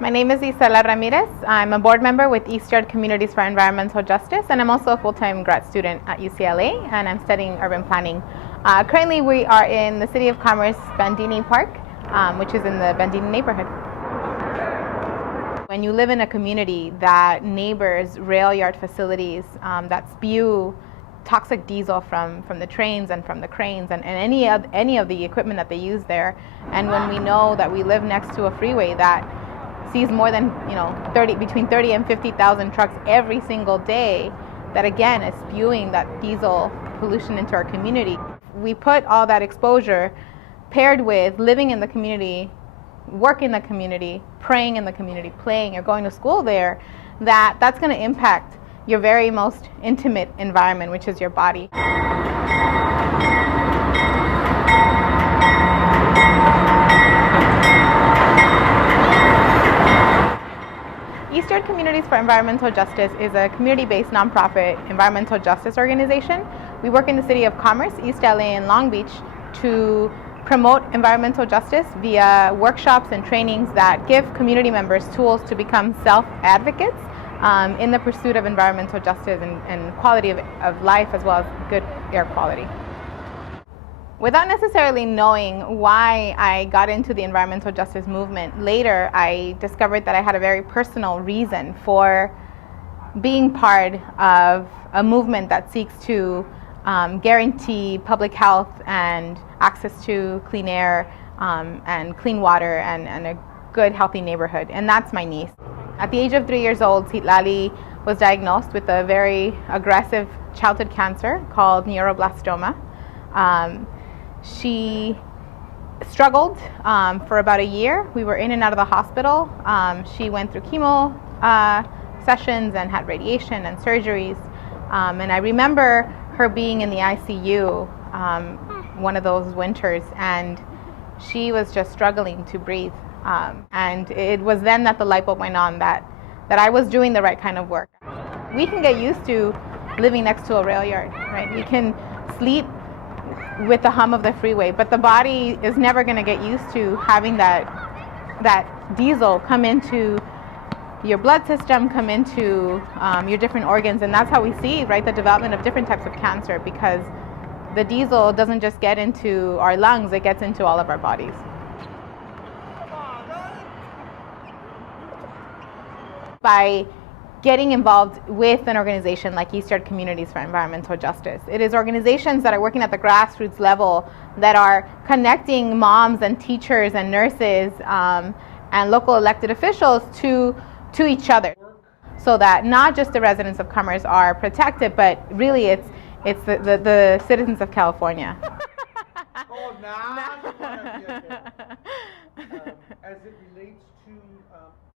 My name is Isella Ramirez. I'm a board member with East Yard Communities for Environmental Justice, and I'm also a full-time grad student at UCLA, and I'm studying urban planning. Currently, we are in the City of Commerce Bandini Park, which is in the Bandini neighborhood. When you live in a community that neighbors rail yard facilities that spew toxic diesel from the trains and from the cranes and any of the equipment that they use there, and when we know that we live next to a freeway that sees more than between 30 and 50,000 trucks every single day, that again is spewing that diesel pollution into our community. We put all that exposure paired with living in the community, work in the community, praying in the community, playing or going to school there, that's going to impact your very most intimate environment, which is your body. East Yard Communities for Environmental Justice is a community-based nonprofit environmental justice organization. We work in the City of Commerce, East LA, and Long Beach to promote environmental justice via workshops and trainings that give community members tools to become self-advocates in the pursuit of environmental justice and quality of life, as well as good air quality. Without necessarily knowing why I got into the environmental justice movement, later I discovered that I had a very personal reason for being part of a movement that seeks to guarantee public health and access to clean air and clean water and a good, healthy neighborhood. And that's my niece. At the age of 3 years old, Citlalih was diagnosed with a very aggressive childhood cancer called neuroblastoma. She struggled for about a year. We were in and out of the hospital. She went through chemo sessions and had radiation and surgeries. And I remember her being in the ICU one of those winters, and she was just struggling to breathe. And it was then that the light bulb went on that I was doing the right kind of work. We can get used to living next to a rail yard, right? We can sleep with the hum of the freeway, but the body is never going to get used to having that diesel come into your blood system, come into your different organs, and that's how we see, right, the development of different types of cancer, because the diesel doesn't just get into our lungs, it gets into all of our bodies. By getting involved with an organization like East Yard Communities for Environmental Justice. It is organizations that are working at the grassroots level that are connecting moms and teachers and nurses and local elected officials to each other, so that not just the residents of Commerce are protected, but really it's the citizens of California. Oh, nah. As it relates to